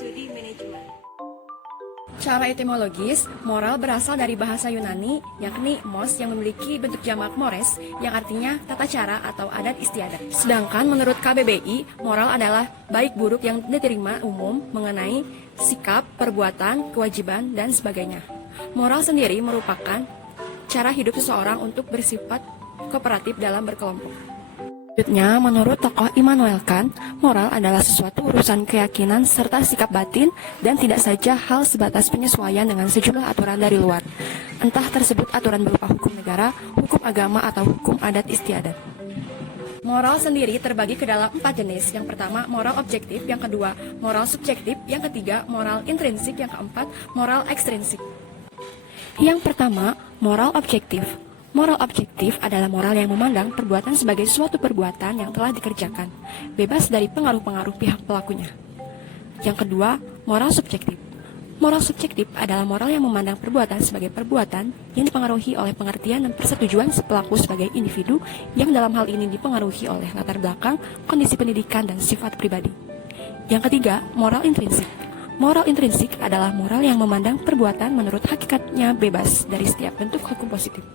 studi manajemen. Secara etimologis, moral berasal dari bahasa Yunani, yakni mos yang memiliki bentuk jamak mores, yang artinya tata cara atau adat istiadat. Sedangkan menurut KBBI, moral adalah baik buruk yang diterima umum mengenai sikap, perbuatan, kewajiban, dan sebagainya. Moral sendiri merupakan cara hidup seseorang untuk bersifat kooperatif dalam berkelompok. Selanjutnya, menurut tokoh Immanuel Kant, moral adalah sesuatu urusan keyakinan serta sikap batin dan tidak saja hal sebatas penyesuaian dengan sejumlah aturan dari luar. Entah tersebut aturan berupa hukum negara, hukum agama, atau hukum adat istiadat. Moral sendiri terbagi ke dalam 4 jenis. Yang pertama, moral objektif. Yang kedua, moral subjektif. Yang ketiga, moral intrinsik. Yang keempat, moral ekstrinsik. Yang pertama, moral objektif. Moral objektif adalah moral yang memandang perbuatan sebagai suatu perbuatan yang telah dikerjakan, bebas dari pengaruh-pengaruh pihak pelakunya. Yang kedua, moral subjektif. Moral subjektif adalah moral yang memandang perbuatan sebagai perbuatan yang dipengaruhi oleh pengertian dan persetujuan si pelaku sebagai individu yang dalam hal ini dipengaruhi oleh latar belakang, kondisi pendidikan, dan sifat pribadi. Yang ketiga, moral intrinsik. Moral intrinsik adalah moral yang memandang perbuatan menurut hakikatnya bebas dari setiap bentuk hukum positif.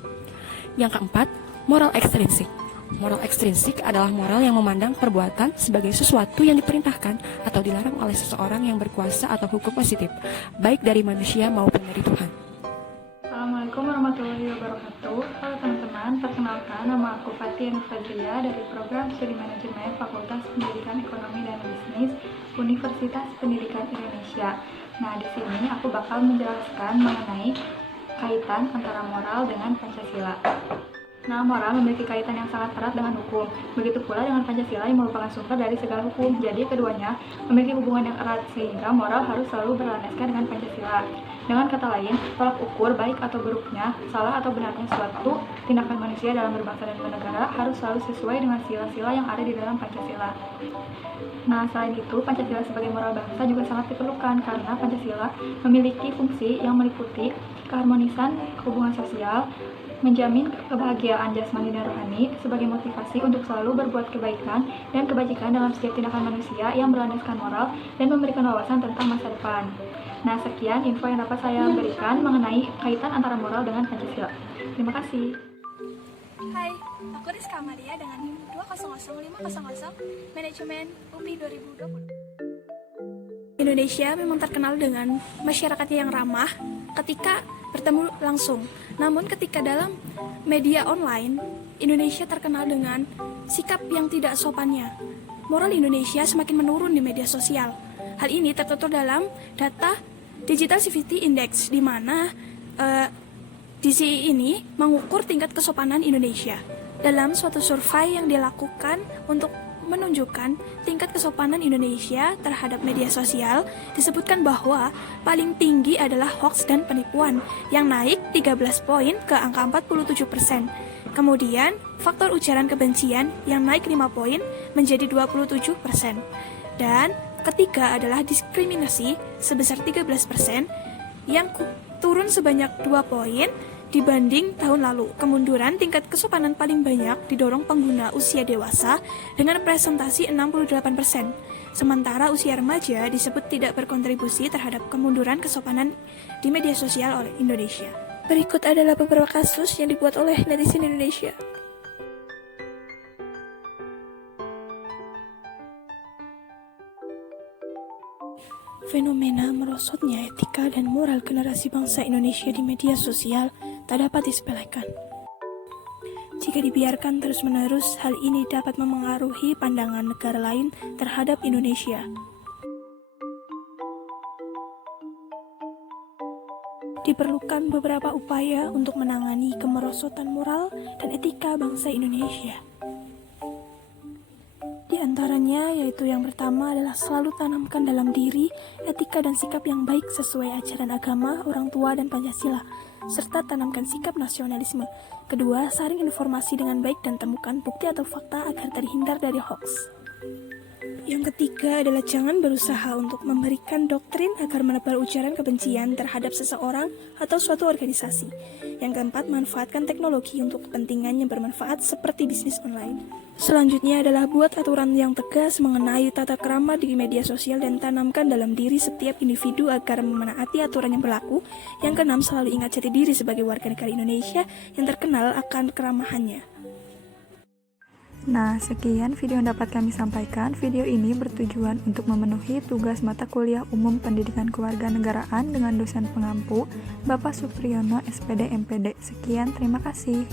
Yang keempat, moral ekstrinsik. Moral ekstrinsik adalah moral yang memandang perbuatan sebagai sesuatu yang diperintahkan atau dilarang oleh seseorang yang berkuasa atau hukum positif, baik dari manusia maupun dari Tuhan. Assalamualaikum warahmatullahi wabarakatuh. Halo teman-teman, perkenalkan nama aku Fatia Nufadria dari program Studi Manajemen Fakultas Pendidikan Ekonomi dan Bisnis Universitas Pendidikan Indonesia. Nah, di sini aku bakal menjelaskan mengenai kaitan antara moral dengan Pancasila. Nah, moral memiliki kaitan yang sangat erat dengan hukum. Begitu pula dengan Pancasila yang merupakan sumber dari segala hukum. Jadi keduanya memiliki hubungan yang erat sehingga moral harus selalu berlandaskan dengan Pancasila. Dengan kata lain, tolak ukur baik atau buruknya, salah atau benarnya suatu tindakan manusia dalam berbangsa dan bernegara harus selalu sesuai dengan sila-sila yang ada di dalam Pancasila. Nah, selain itu, Pancasila sebagai moral bangsa juga sangat diperlukan karena Pancasila memiliki fungsi yang meliputi keharmonisan hubungan sosial, menjamin kebahagiaan jasmani dan rohani sebagai motivasi untuk selalu berbuat kebaikan dan kebajikan dalam setiap tindakan manusia yang berlandaskan moral dan memberikan wawasan tentang masa depan. Nah, sekian info yang dapat saya berikan mengenai kaitan antara moral dengan Pancasila. Terima kasih. Hai, aku Rizka Maria dengan NIM 200500, Manajemen UPI 2020. Indonesia memang terkenal dengan masyarakatnya yang ramah ketika bertemu langsung. Namun ketika dalam media online, Indonesia terkenal dengan sikap yang tidak sopannya. Moral Indonesia semakin menurun di media sosial. Hal ini tertutur dalam data Digital Civility Index, di mana DCI ini mengukur tingkat kesopanan Indonesia. Dalam suatu survei yang dilakukan untuk menunjukkan tingkat kesopanan Indonesia terhadap media sosial, disebutkan bahwa paling tinggi adalah hoax dan penipuan yang naik 13 poin ke angka 47%. Kemudian, faktor ujaran kebencian yang naik 5 poin menjadi 27%. Dan ketiga adalah diskriminasi sebesar 13% yang turun sebanyak 2 poin dibanding tahun lalu. Kemunduran tingkat kesopanan paling banyak didorong pengguna usia dewasa dengan presentasi 68%. Sementara usia remaja disebut tidak berkontribusi terhadap kemunduran kesopanan di media sosial oleh Indonesia. Berikut adalah beberapa kasus yang dibuat oleh netizen Indonesia. Fenomena merosotnya etika dan moral generasi bangsa Indonesia di media sosial tak dapat disepelekan. Jika dibiarkan terus-menerus, hal ini dapat memengaruhi pandangan negara lain terhadap Indonesia. Diperlukan beberapa upaya untuk menangani kemerosotan moral dan etika bangsa Indonesia. Di antaranya yaitu yang pertama adalah selalu tanamkan dalam diri etika dan sikap yang baik sesuai ajaran agama, orang tua, dan Pancasila, serta tanamkan sikap nasionalisme. Kedua, saring informasi dengan baik dan temukan bukti atau fakta agar terhindar dari hoax. Yang ketiga adalah jangan berusaha untuk memberikan doktrin agar menebar ujaran kebencian terhadap seseorang atau suatu organisasi. Yang keempat, manfaatkan teknologi untuk kepentingan yang bermanfaat seperti bisnis online. Selanjutnya adalah buat aturan yang tegas mengenai tata krama di media sosial dan tanamkan dalam diri setiap individu agar menaati aturan yang berlaku. Yang keenam, selalu ingat jati diri sebagai warga negara Indonesia yang terkenal akan keramahannya. Nah, sekian video yang dapat kami sampaikan. Video ini bertujuan untuk memenuhi tugas mata kuliah umum pendidikan kewarganegaraan dengan dosen pengampu, Bapak Supriyono, SPD MPD. Sekian, terima kasih.